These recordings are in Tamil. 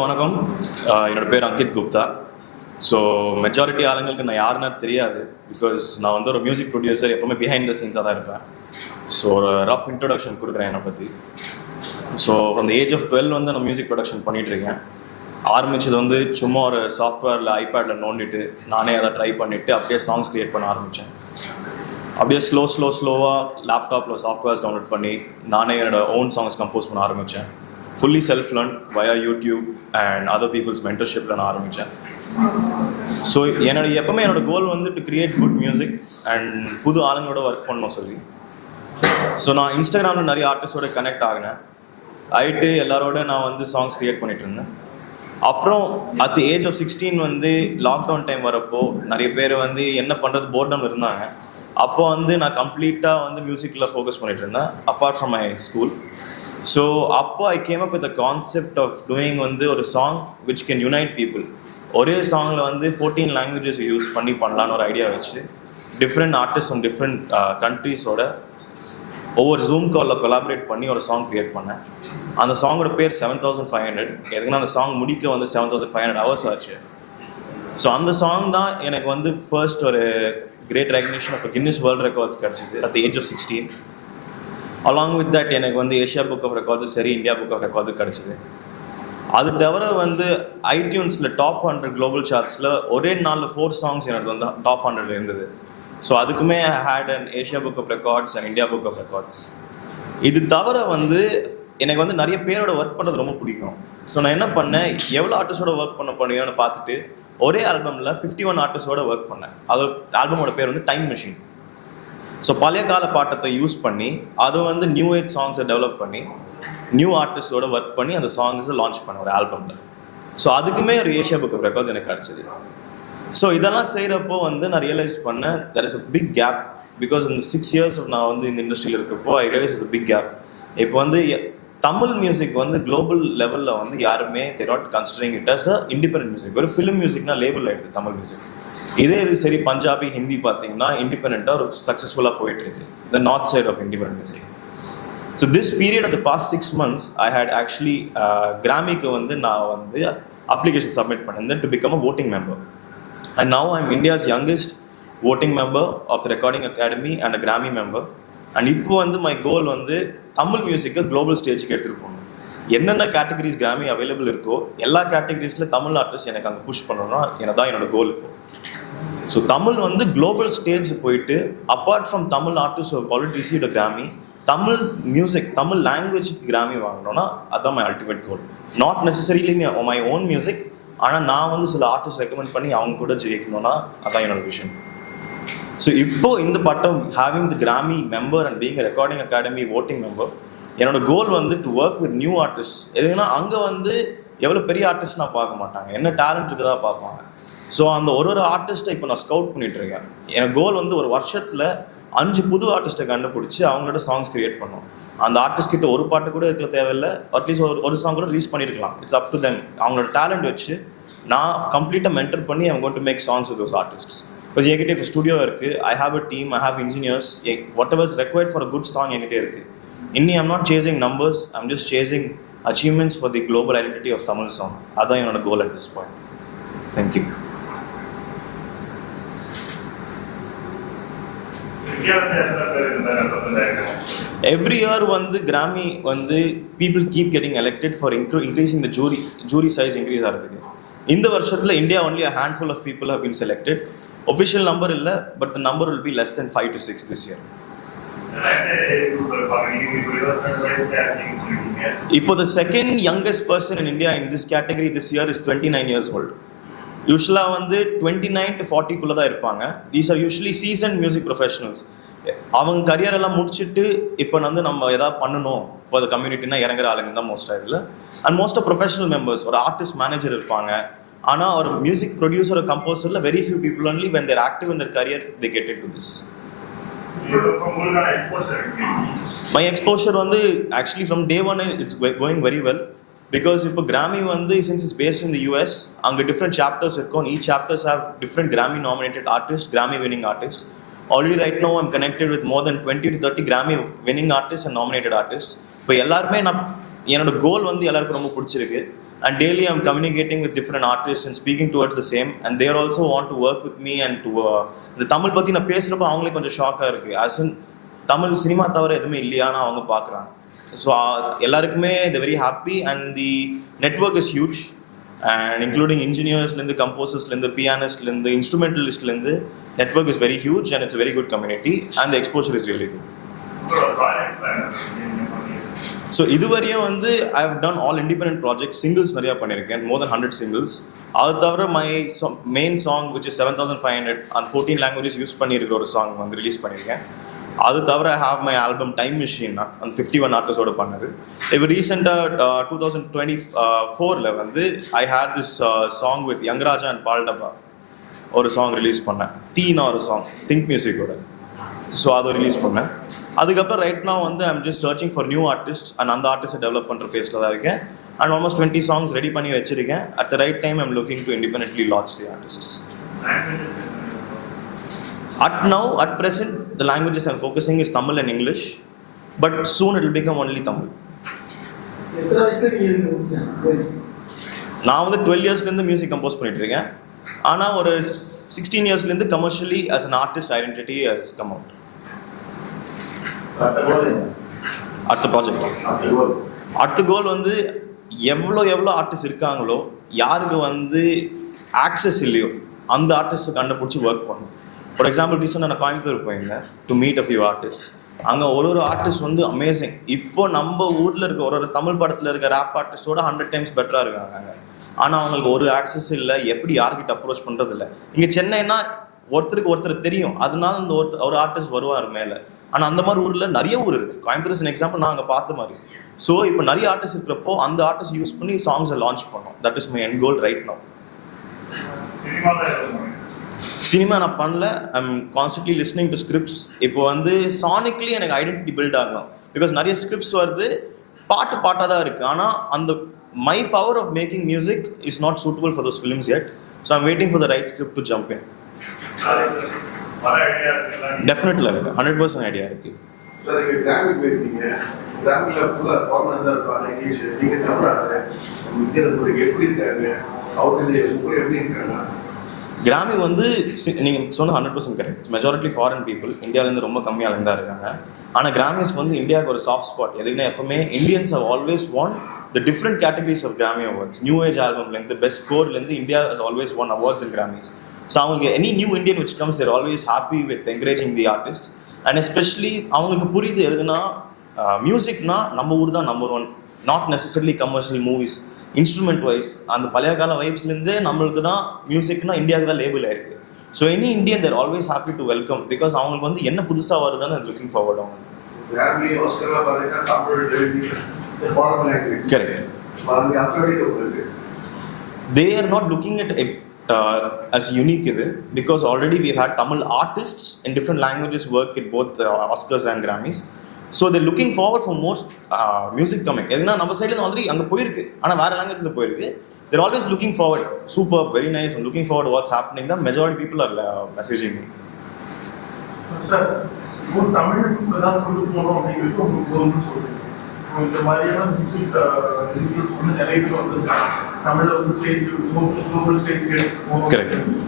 வணக்கம். என்னோட பேர் அங்கித் குப்தா. ஸோ மெஜாரிட்டி ஆளுங்களுக்கு நான் யாருன்னா தெரியாது. பிகாஸ் நான் வந்து ஒரு மியூசிக் ப்ரொடியூசர், எப்போவுமே பிஹைண்ட் த சீன்ஸாக தான் இருப்பேன். ஸோ ஒரு ரஃப் இன்ட்ரொடக்ஷன் கொடுக்குறேன் என்னை பற்றி. ஸோ அந்த ஏஜ் ஆஃப் 12 வந்து நான் மியூசிக் ப்ரொடக்ஷன் பண்ணிகிட்ருக்கேன். ஆரம்பித்தது வந்து சும்மா ஒரு சாஃப்ட்வேரில் ஐபேடில் நோண்டிட்டு நானே அதை ட்ரை பண்ணிவிட்டு அப்படியே சாங்ஸ் க்ரியேட் பண்ண ஆரம்பித்தேன். அப்படியே ஸ்லோவாக லேப்டாப்பில் சாஃப்ட்வேர்ஸ் டவுன்லோட் பண்ணி நானே என்னோடய ஓன் சாங்ஸ் கம்போஸ் பண்ண ஆரம்பித்தேன். Fully self learn via YouTube and other peoples மென்டர்ஷிப்பில் நான் ஆரம்பித்தேன். ஸோ எப்போவுமே என்னோடய கோல் வந்து to create good music and புது ஆளுங்களோட ஒர்க் பண்ணணும் சொல்லி. ஸோ நான் இன்ஸ்டாகிராமில் நிறைய ஆர்டிஸ்டோட கனெக்ட் ஆகினேன். ஆகிட்டு எல்லாரோட நான் வந்து சாங்ஸ் க்ரியேட் பண்ணிகிட்டு இருந்தேன். அப்புறம் அட் தி ஏஜ் ஆஃப் 16 வந்து லாக்டவுன் டைம் வரப்போ நிறைய பேர் வந்து என்ன பண்ணுறது போர்டம் இருந்தாங்க. அப்போ வந்து நான் கம்ப்ளீட்டாக வந்து மியூசிக்கில் ஃபோக்கஸ் பண்ணிகிட்டு இருந்தேன் apart from my school. So அப்போ I came up with the concept of doing வந்து ஒரு song which can unite people. ஒரே சாங்கில் வந்து 14 லாங்குவேஜஸ் யூஸ் பண்ணலான்னு ஒரு ஐடியா வச்சு டிஃப்ரெண்ட் ஆர்டிஸ்ட் ஃப்ரம் டிஃப்ரெண்ட் கண்ட்ரீஸோட ஒவ்வொரு ஜூம் காலில் கொலாபரேட் பண்ணி ஒரு சாங் க்ரியேட் பண்ணேன். அந்த சாங்கோட பேர் 7500. எதுக்குன்னா அந்த சாங் முடிக்க வந்து 7500 hours ஆச்சு. ஸோ அந்த சாங் தான் எனக்கு வந்து ஃபர்ஸ்ட் ஒரு great recognition of Guinness World Records கிடச்சிது at the age of 16. Along with that எனக்கு வந்து ஏஷியா புக் ஆஃப் ரெக்கார்ட்ஸும் சரி, இந்தியா புக் ஆஃப் ரெக்கார்ட்ஸும் கிடச்சிது. அது தவிர வந்து ஐடியூன்ஸில் டாப் 100 குளோபல் சார்ட்ஸில் ஒரே நாளில் 4 சாங்ஸ் எனக்கு வந்து டாப் 100 இருந்தது. ஸோ அதுக்குமே I had and Asia Book of Records and India Book of Records. இது தவிர வந்து எனக்கு வந்து நிறைய பேரோட ஒர்க் பண்ணுறது ரொம்ப பிடிக்கும். ஸோ நான் என்ன பண்ணேன், எவ்வளோ ஆர்டிஸ்டோட ஒர்க் பண்ண முடியும்னு பார்த்துட்டு ஒரே ஆல்பமில் 51 ஆர்டிஸ்டோட ஒர்க் பண்ணேன். அது ஆல்பமோட பேர் வந்து டைம் மிஷின். ஸோ பழைய கால பாட்டத்தை யூஸ் பண்ணி அதை வந்து நியூ ஏஜ் சாங்ஸை டெவலப் பண்ணி நியூ ஆர்டிஸ்டோட ஒர்க் பண்ணி அந்த சாங்ஸை லான்ச் பண்ணேன் ஒரு ஆல்பமில். ஸோ அதுக்குமே ஒரு ஏஷியா புக் ஆஃப் ரெக்கார்ட்ஸ் எனக்கு கிடச்சிது. ஸோ இதெல்லாம் செய்கிறப்போ வந்து நான் ரியலைஸ் பண்ணேன் there is a big gap. Because இந்த 6 years நான் வந்து இந்த இண்டஸ்ட்ரியில் இருக்கிறப்போ I realise is a big gap. இப்போ வந்து தமிழ் மியூசிக் வந்து குளோபல் லெவலில் வந்து யாருமே they not considering it as a independent music. ஒரு ஃபிலிம் மியூசிக்னா லேபிள் ஆகிடுது தமிழ் மியூசிக். இதே இது சரி பஞ்சாபி ஹிந்தி பார்த்தீங்கன்னா இண்டிபெண்ட்டாக ஒரு சக்ஸஸ்ஃபுல்லாக போயிட்டுருக்கு the north side of independent music. So this period of the past 6 months I had actually கிராமிக்கு வந்து நான் வந்து அப்ளிகேஷன் சப்மிட் பண்ணியிருந்தேன் to become a voting member. And now I'm India's youngest voting member of the Recording Academy and a Grammy member. And இப்போ வந்து மை கோல் வந்து தமிழ் மியூசிக்கை குளோபல் ஸ்டேஜுக்கு எடுத்துகிட்டு போகணும். என்னென்ன கேட்டகரிஸ் கிராமி அவைலபிள் இருக்கோ எல்லா கேட்டகரிஸில் தமிழ் ஆர்டிஸ்ட் எனக்கு அங்கே புஷ் பண்ணணும்னா தான் என்னோட கோல் இப்போ. ஸோ தமிழ் வந்து குளோபல் ஸ்டேஜ் போயிட்டு அப்பார்ட் ஃப்ரம் தமிழ் ஆர்டிஸ்ட் ஒரு குவாலிட்டி ரிசீவ்ட் கிராமி, தமிழ் மியூசிக் தமிழ் லாங்குவேஜ்க்கு கிராமி வாங்கணும்னா அதுதான் my ultimate goal. Not necessarily my own music, ஆனால் நான் வந்து சில ஆர்டிஸ்ட் ரெக்கமெண்ட் பண்ணி அவங்க கூட ஜெயிக்கணும்னா அதான் என்னோட விஷயம். ஸோ இப்போ இந்த பட்டம் having the Grammy member and being recording academy voting member, என்னோட கோல் வந்து to work with new artist. எதுனா அங்கே வந்து எவ்வளோ பெரிய ஆர்டிஸ்ட் நான் பார்க்க மாட்டாங்க, என்ன டேலண்ட் இருக்குதா பார்ப்பாங்க. ஸோ அந்த ஒரு ஆர்டிஸ்ட்டை இப்போ நான் ஸ்கவுட் பண்ணிட்டு இருக்கேன். என் கோல் வந்து ஒரு வருஷத்தில் 5 புது ஆர்டிஸ்ட்டை கண்டுபிடிச்சி அவங்களோட சாங்ஸ் கிரியேட் பண்ணோம். அந்த ஆர்டிஸ்ட் கிட்ட ஒரு பாட்டு கூட இருக்க தேவையில்லை, அட்லீஸ்ட் ஒரு சாங் கூட ரிலீஸ் பண்ணியிருக்கலாம். It's up to them. அவங்களோட டேலண்ட் வச்சு நான் கம்ப்ளீட்டாக மென்டர் பண்ணி அவங்க going to make songs with those artists. Because என்கிட்ட இப்போ ஸ்டுடியோ இருக்குது, I have a team, I have engineers, whatever is required for a good song என்கிட்ட இருக்குது. இன்னி I'm not chasing numbers, I'm just chasing achievements for the global identity of Tamil song. அதுதான் என்னோட goal at this point. Thank you. Every year வந்து கிராமி வந்து people keep getting elected for increasing the jury size increase ஆகிறதுக்கு. இந்த வருஷத்தில் India only a handful of people have been selected. Official number இல்லை, but the number will be less than 5 to 6 this year. இப்போ the second youngest person in India in this category this year is 29 years old. யூஸ்வலாக வந்து 29 to 40 தான் இருப்பாங்க. These are usually seasoned music professionals. அவங்க கரியர் எல்லாம் முடிச்சுட்டு இப்போ வந்து நம்ம எதாவது பண்ணணும் ஃபார் த கம்யூனிட்டினா இறங்குற ஆளுங்க தான் மோஸ்ட்டாக இதில். And most of professional members, ஒரு ஆர்டிஸ்ட் மேனேஜர் இருப்பாங்க. ஆனால் ஒரு மியூசிக் ப்ரொடியூசர் ஒரு கம்போசரில் very few people only when they're active in their career they get it to this. My exposure வந்து actually from day 1 it's going very well. Because இப்போ கிராமி வந்து since is based in the US, அங்கே டிஃப்ரெண்ட் சாப்டர்ஸ் இருக்கும். Each chapters have different Grammy nominated artist, Grammy winning artist. Already right now I'm connected with more than 20 to 30 Grammy winning artists and nominated artists. இப்போ எல்லாருமே என்னோட கோல் வந்து எல்லாருக்கும் ரொம்ப பிடிச்சிருக்கு. and daily I'm communicating with different artists and speaking towards the same, and they also want to work with me and to the Tamil பத்தி நான் பேசுறப்ப அவங்களுக்கு கொஞ்சம் ஷாக்கா இருக்கு. as in தமிழ் சினிமா தவிர எதுவுமே இல்லையான்னு அவங்க பார்க்குறாங்க. ஸோ எல்லாருக்குமே they're very happy and the network is huge, and including engineersலேருந்து கம்போசர்ஸ்லேருந்து பியானிஸ்ட்லேருந்து இன்ஸ்ட்ருமெண்டலிஸ்ட்லேருந்து network is very huge and it's a very good community and the exposure is really good. So இதுவரையும் வந்து I have done all independent project, singles நிறையா பண்ணியிருக்கேன், more than 100 singles. அது தவிர my main song which is 7500 அந்த 14 languages யூஸ் பண்ணியிருக்கிற ஒரு சாங் வந்து ரிலீஸ் பண்ணியிருக்கேன். அது தவிர I have my album Time Machine அந்த 51 ஆர்டிஸ்டோட பண்ணது. இப்போ ரீசெண்டாக 2024 வந்து I had this song with யங்ராஜா அண்ட் பால்டபா ஒரு சாங் ரிலீஸ் பண்ணேன், தீனா ஒரு சாங் திங்க் மியூசிக்கோட. ஸோ அதை ரிலீஸ் பண்ணேன். அதுக்கப்புறம் ரைட் நான் வந்து I'm just searching for new artist and அந்த ஆர்டிஸ்ட்டை டெவலப் பண்ணுற ஃபேஸில் தான் இருக்கேன். அண்ட் ஆல்மோஸ்ட் 20 songs ரெடி பண்ணி வச்சிருக்கேன். At the right time I'm looking to independently launch the artists. At present, the languages I'm focusing is Tamil and English, but soon it will become only Tamil. நான் வந்து 12 yearsலேருந்து மியூசிக் கம்போஸ் பண்ணிட்டு இருக்கேன். ஆனால் ஒரு 16 yearsலேருந்து commercially as an artist identity has come out. அடுத்த ப்ராஜெக்ட் அடுத்த கோல் வந்து எவ்வளோ ஆர்டிஸ்ட் இருக்காங்களோ, யாருக்கு வந்து ஆக்சஸ் இல்லையோ அந்த ஆர்டிஸ்ட்டை கண்டுபிடிச்சி ஒர்க் பண்ணும். ஃபார் எக்ஸாம்பிள் ரீசெண்டாக நான் கோயம்புத்தூர் போயிருந்தேன் to meet a few artist. அங்கே ஒரு ஆர்டிஸ்ட் வந்து அமேசிங். இப்போ நம்ம ஊரில் இருக்க ஒரு தமிழ் படத்தில் இருக்க ரேப் ஆர்டிஸ்டோட 100 times பெட்டராக இருக்காங்க அங்கே. ஆனால் அவங்களுக்கு ஒரு ஆக்சஸ் இல்லை, எப்படி யார்கிட்ட அப்ரோச் பண்ணுறது இல்லை. இங்கே சென்னைனா ஒருத்தருக்கு தெரியும், அதனால இந்த ஒரு ஆர்டிஸ்ட் வருவார் மேலே. ஆனால் அந்த மாதிரி ஊரில் நிறைய ஊர் இருக்குது. கோயம்புத்தூர் எக்ஸாம்பிள் நான் அங்கே பார்த்த மாதிரி. ஸோ இப்போ நிறைய ஆர்டிஸ்ட் இருக்கிறப்போ அந்த ஆர்டிஸ்ட் யூஸ் பண்ணி சாங்ஸை லான்ச் பண்ணோம். That is my end goal right now. Cinema நான் பண்ணல. I'm constantly listening to scripts. இப்போ வந்து சானிக்லி எனக்கு ஐடென்டிட்டி பில்ட் ஆகணும். பிகாஸ் நிறைய ஸ்கிரிப்ட்ஸ் வருது, பாட்டாக தான் இருக்குது. ஆனால் அந்த my power of making music is not suitable for those films yet. So I'm waiting for the right script to jump in. Definitely 100% idea இருக்கு. சார் நீங்க கிராமி போயிருக்கீங்க, கிராமில ஃபுல்லா ஃபார்மர்ஸா இருப்பாங்க, இங்கிலீஷ். நீங்க தமிழ்நாடு இந்தியாவுக்கு எப்படி இருக்காங்க, அவுட் இந்தியா எப்படி இருக்காங்க? கிராமி வந்து நீங்கள் சொன்ன 100% கரெக்ட். மெஜாரிட்டி ஃபாரின் பீப்புள், இந்தியாவிலேருந்து ரொம்ப கம்மியாக இருந்தால் இருக்காங்க. ஆனால் கிராமிஸ்க்கு வந்து இந்தியாவுக்கு ஒரு சாஃப்ட் ஸ்பாட். எதுக்குன்னா எப்பவுமே Indians have always won the different categories of Grammy awards. New age ஆல்பம்லேருந்து பெஸ்ட் ஸ்கோர்லேருந்து India has always won awards in Grammys. So அவங்களுக்கு any new Indian which comes there always happy with encouraging the artist. And especially அவங்களுக்கு புரியுது எதுக்குன்னா மியூசிக்னா நம்ம ஊர் தான் number 1, not necessarily commercial movies. Instrument wise அந்த பழைய கால வைப்ஸ்லேருந்தே நம்மளுக்கு தான் மியூசிக்னா இந்தியாவுக்கு தான் லேபிள் ஆயிருக்கு. So any Indian they're always happy to welcome, because அவங்களுக்கு வந்து என்ன புதுசாக வருதுன்னு லுக்கிங் ஃபார்வர்ட் அவங்க. They are not looking at it as unique இது, because already we've had Tamil artists in different languages work at both Oscars and Grammys. So they're looking forward for more music coming. எதுனா நம்ம சைடுல ஆல்ரெடி அங்கே போயிருக்கு, ஆனால் வேற லாங்குவேஜில் போயிருக்கு. They're always looking forward. Super, very nice. I'm looking forward to what's happening. The majority people are messaging me. Sir, you Tamil தான் கொண்டு போகணும் அப்படிங்கிறது உங்களுக்கு ஒரு சொல்றீங்க. இந்த மாதிரியான மியூசிக் ரிவ்யூஸ் வந்து நிறைய பேர் வந்திருக்காங்க. தமிழில் வந்து ஸ்டேஜ் குளோபல் ஸ்டேஜ்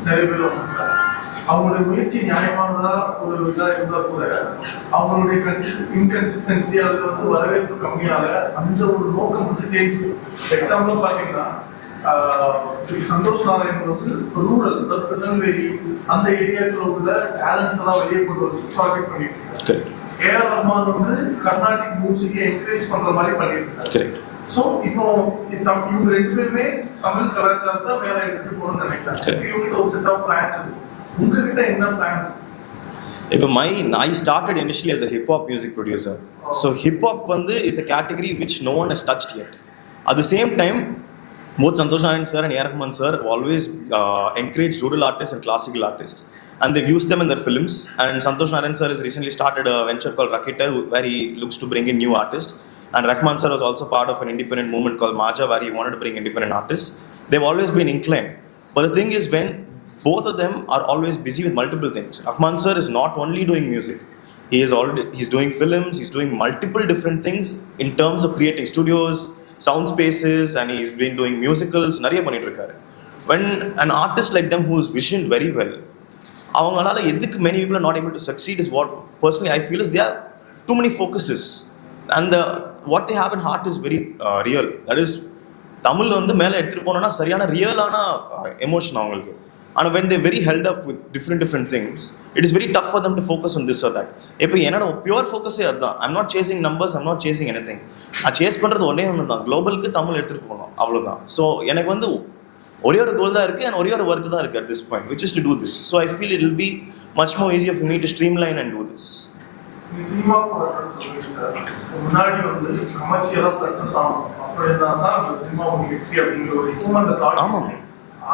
நிறைய பேர் வந்திருக்காங்க. அவங்களுடைய முயற்சி நியாயமானதா ஒரு இதாக இருந்தால் கூட அவங்களுடைய இன்கன்சிஸ்டன்சி அதில் வந்து வரவேற்பு கம்மியாக அந்த ஒரு நோக்கம் வந்து தேஞ்சு. எக்ஸாம்பிள் பார்த்தீங்கன்னா சந்தோஷ் நாராயணன் வந்து ரூரல் திருநெல்வேலி அந்த ஏரியாக்கள் உள்ள டேலண்ட்ஸ் எல்லாம் வெளியே கொண்டு வந்து ப்ராஜெக்ட் பண்ணிட்டு இருக்காங்க. ஏஆர் ரஹ்மான் வந்து கர்நாடிக் மியூசிக்கை என்கரேஜ் பண்ற மாதிரி பண்ணிட்டு இருக்காங்க. ஸோ இப்போ இவங்க 2 பேருமே தமிழ் கலாச்சாரத்தை வேற எடுத்துட்டு போகணும்னு நினைக்கிறாங்க. இவங்களுக்கு ஒரு செட் ஆஃப் பிளான்ஸ் இருக்கு. உங்ககிட்ட என்ன பிளான்? இப்போ I started initially as a hip hop music producer. So hip hop வந்து is a category which no one has touched yet. At the same time, both Santosh Narayan sir and A.R. Rahman sir have always encouraged rural artists and classical artists, and they've used them in their films. And Santosh Narayan sir has recently started a venture called Rakita, where he looks to bring in new artists. And Rahman sir was also part of an independent movement called Maja, where he wanted to bring independent artists. They've always been inclined. But the thing is, when both of them are always busy with multiple things. Rahman sir is not only doing music. He's doing films, he's doing multiple different things in terms of creating studios, sound spaces and he's been doing musicals நிறைய பண்ணிட்டு இருக்காரு. When an artist like them who is visioned very well, அவங்களால எதுக்கு many people are not able to succeed is what personally I feel is there are too many focuses and what they have in heart is very real. That is Tamil வந்து மேலே எடுத்துகிட்டு போனோன்னா சரியான ரியலான எமோஷன் அவங்களுக்கு. ஆனால் when they very held up with different things, it is very tough for them to focus on this or that. இப்போ என்னோட பியூர் ஃபோக்கஸே அதுதான். I'm not chasing numbers, I'm not chasing anything. நான் சேஸ் பண்ணுறது ஒன்றே ஒன்று தான், குளோபலுக்கு தமிழ் எடுத்துகிட்டு போகணும், அவ்வளோதான். ஸோ எனக்கு வந்து ஒரே ஒரு கோல் தான் இருக்குது and ஒரே ஒரு ஒர்க் தான் இருக்குது at this point, which is to do this. So I feel it will be much more easier for me to streamline and do this. Cinema முன்னாடி வந்து கமர்ஷியலா சக்சஸ் ஆகும், அப்படிதான் தான் அந்த சினிமா ஒரு வெற்றி அப்படிங்கிற ஒரு ஹியூமன் தாட். ஆமாம்.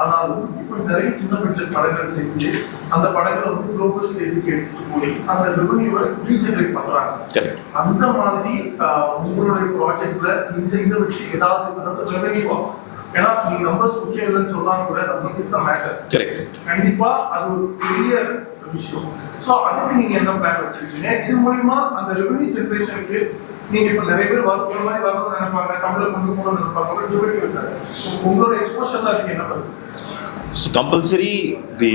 ஆனாலும் இப்போ நிறைய சின்ன பட்ஜெட் படங்கள் செஞ்சு அந்த படங்களை வந்து குளோபல் ஸ்டேஜுக்கு எடுத்துட்டு போய் அந்த ரெவன்யூவை ரீஜெனரேட் பண்றாங்க. அந்த மாதிரி உங்களுடைய ப்ராஜெக்ட்ல இந்த இதை வச்சு ஏதாவது ரெவன்யூ ஆகும். ஏன்னா நீங்க நம்பர்ஸ் முக்கியம் இல்லைன்னு சொன்னாலும் கூட நம்பர்ஸ் இஸ் த மேட்டர். கண்டிப்பா அது ஒரு பெரிய விஷயம். ஸோ அதுக்கு நீங்க என்ன பிளான் வச்சிருக்கீங்க? இது மூலமா அந்த ரெவன்யூ ஜெனரேஷனுக்கு நீங்க இப்ப நிறைய பேர் வர மாதிரி வரணும்னு நினைப்பாங்க, தமிழை கொண்டு போகணும்னு நினைப்பாங்க, உங்களோட எக்ஸ்போஷர்ல அதுக்கு என்ன பண்ணுது? So compulsory, the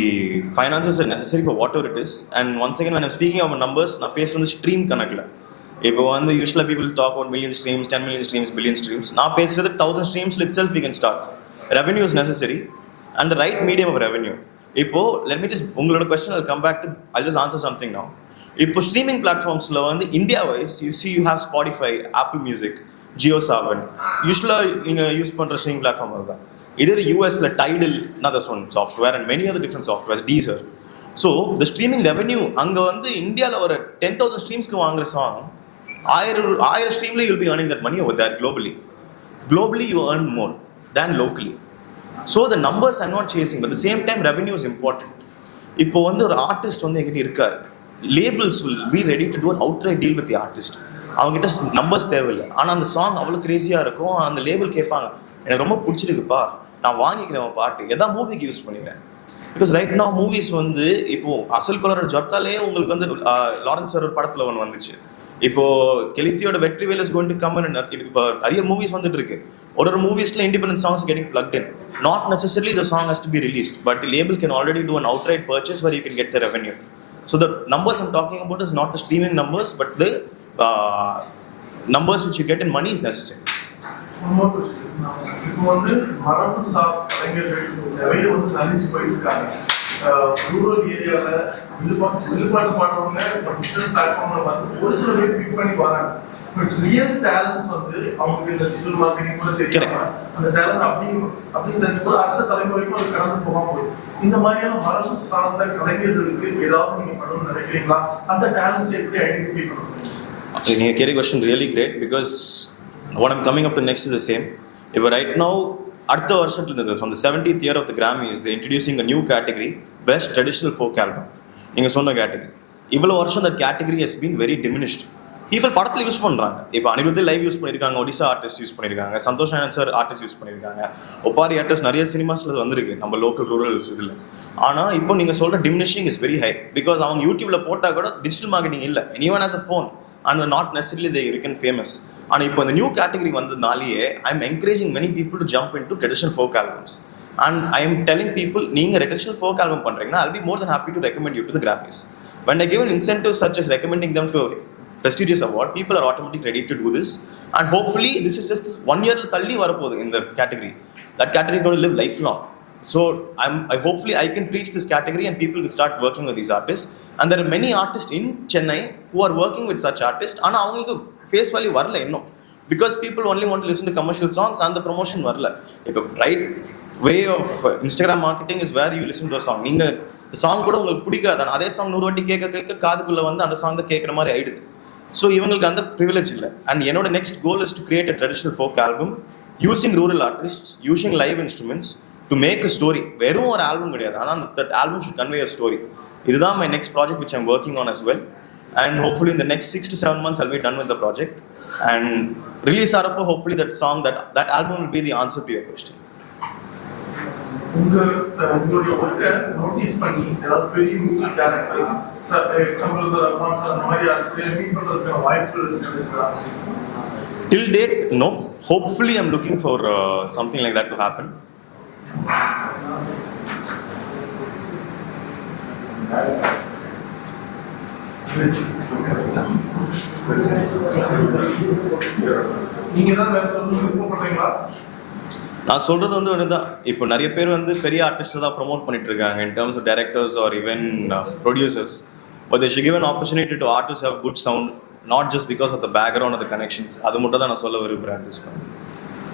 finances are necessary for whatever it is. And once again, when I'm speaking about numbers, நான் பேசுறது stream கணக்குல. இப்போ வந்து usually people talk about million streams, 10 million streams, billion streams. நான் பேசுறது 1000 streams itself we can start. Revenue is necessary and the right medium of revenue. இப்போ let me just உங்களோட question I'll come back to, I'll just answer something now. இப்போ ஸ்ட்ரீமிங் பிளாட்ஃபார்ம்ஸில் வந்து India wise you have Spotify, Apple Music, ஜியோ7 யூஸ்வலாக நீங்கள் யூஸ் பண்ணுற ஸ்ட்ரீமிங் பிளாட்ஃபார்ம் அதுதான். இதே யூஎஸ்ல Tidel another one software and many other different softwares, Deezer. So the streaming revenue அங்கே வந்து இந்தியாவில் ஒரு 10,000 ஸ்ட்ரீம்ஸ்க்கு வாங்குற song 1000 ஸ்ட்ரீம்ல you'll be earning that money over there globally you earn more than locally. So the numbers I'm not chasing, but at the same time revenue is important. இப்போ வந்து ஒரு ஆர்டிஸ்ட் வந்து எங்கிட்ட இருக்காரு, labels will be ready to do an outright deal with the artist. அவங்ககிட்ட நம்பர்ஸ் தேவையில்லை, ஆனால் அந்த சாங் அவ்வளோ கிரேசியாக இருக்கும். அந்த லேபிள் கேட்பாங்க, எனக்கு ரொம்ப பிடிச்சிருக்குப்பா, நான் வாங்கிக்கிறேன் பாட்டு, எதாவது மூவிக்கு யூஸ் பண்ணிக்கிறேன். பிகாஸ் ரைட் நவ் மூவிஸ் வந்து இப்போ அசல் கலரோட ஜொர்த்தாலே உங்களுக்கு வந்து லாரன்ஸ் சார் ஒரு படத்தில் ஒன்று வந்துச்சு. இப்போ கெலித்தியோட Vetrivel is going to come in. இப்போ நிறைய மூவிஸ் வந்துட்டு இருக்கு. ஒரு மூவிஸ்ல independent songs getting plugged in. Not necessarily the song has to be released, but the label can already do an outright purchase where you can get the revenue. So the numbers I'm talking about is not the streaming numbers, but the numbers which you get in money is necessary. One more question. இப்போ வந்து மரபு சார் கலைஞர்கள் நிறைய வந்து நலிஞ்சு போயிருக்காங்க. ரூரல் ஏரியாவில் விழுப்பாட்டு பாடுறவங்க டிஜிட்டல் பிளாட்ஃபார்ம்ல வந்து ஒரு சில பேர் பிக் பண்ணி வராங்க. பட் ரியல் டேலண்ட்ஸ் வந்து அவங்களுக்கு இந்த டிஜிட்டல் மார்க்கெட்டிங் கூட தெரியும். அந்த டேலண்ட் அப்படிங்கிறது அடுத்த தலைமுறைக்கும் அது கடந்து போகாம போயிடும். இந்த மாதிரியான மரபு சார்ந்த கலைஞர்களுக்கு ஏதாவது நீங்க பண்ணணும்னு நினைக்கிறீங்களா? அந்த டேலண்ட்ஸ் எப்படி ஐடென்டிஃபை பண்ணுறீங்க? நீங்க கேட்குற question really great because what I'm coming up to next is the same. இப்போ right now அடுத்த வருஷத்துல இருந்து on the 70th year of the Grammys they introducing a new category, best traditional folk album. நீங்க சொன்ன கேட்டகரி இவ்வளோ வருஷம் that category has been very diminished. people படத்தில் யூஸ் பண்ணுறாங்க. இப்போ அனிருத் லைவ் யூஸ் பண்ணியிருக்காங்க, ஒடிசா ஆர்டிஸ்ட் யூஸ் பண்ணியிருக்காங்க, சந்தோஷ் ஆன்சர் ஆர்டிஸ்ட் யூஸ் பண்ணியிருக்காங்க, ஒப்பாரி ஆர்டிஸ்ட் நிறைய சினிமாஸில் வந்திருக்கு நம்ம லோக்கல் ரூரல் இதில். ஆனால் இப்போ நீங்கள் சொல்கிற diminishing is very high because அவங்க யூடியூப்ல போட்டால் கூட டிஜிட்டல் மார்க்கெட்டிங் இல்லை. anyone has a phone and not necessarily they become famous. ஆனால் இப்போ இந்த நியூ கேட்டகரி வந்ததுனாலேயே I am encouraging many people to jump in to traditional folk albums. And I am telling people நீங்கள் ட்ரெடிஷனல் ஃபோக் ஆல்பம் பண்ணுறீங்கன்னா I'll be more than happy to recommend you to the Grammys. When I give an incentive such as recommending them to prestigious award, people are automatically ready to do this. And hopefully this is just this 1 year தள்ளி வரப்போகுது in the category. That category is going to live lifelong. So hopefully I can preach this category and people will start working with these artists. And there are many artists in Chennai who are working with such artists. ஆனால் அவங்களுக்கு ஃபேஸ் வேல்யூ வரல இன்னும் because people only want to listen to commercial songs and the promotion வரல. இப்போ right way of Instagram marketing is where you listen to a song. நீங்கள் சாங் கூட உங்களுக்கு பிடிக்காது, அதே சாங் 100 வாட்டி கேட்க காதுக்குள்ளே வந்து அந்த சாங் தான் கேட்குற மாதிரி ஆயிடுது. ஸோ இவங்களுக்கு அந்த ப்ரிவிலேஜ் இல்லை. அண்ட் என்னோட next goal is to create a traditional folk album using rural artist, using live instruments to make a story. வெறும் ஒரு ஆல்பம் கிடையாது, ஆனால் that album should convey a story. இதுதான் my next project which I'm working on as well. And hopefully in the next 6 to 7 months I'll be done with the project. And release ஆறப்போ hopefully that song, that album will be the answer to your question. உங்களுடைய ஒர்க்கை நோட்டீஸ் பண்ணி ஏதாவது பெரிய மியூசிக் டைரக்டர் எக்ஸாம்பிள் அந்த மாதிரி மீட் பண்ணுறதுக்கான வாய்ப்புகள் இருக்குங்களா? Till date, no. Hopefully, I'm looking for something like that to happen. நீங்க தான் வேற சொல்லி விருப்பப்படுறீங்களா? நான் சொல்றது வந்து ஒண்ணுதான். இப்போ நிறைய பேர் வந்து பெரிய ஆர்டிஸ்ட் தான் ப்ரோமோட் பண்ணிட்டு இருக்காங்க in terms of directors or even producers, but they should give an opportunity to artists who have good sound, not just because of the background or the connections. அது மட்டும் தான் நான் சொல்ல விரும்புறேன் at this point.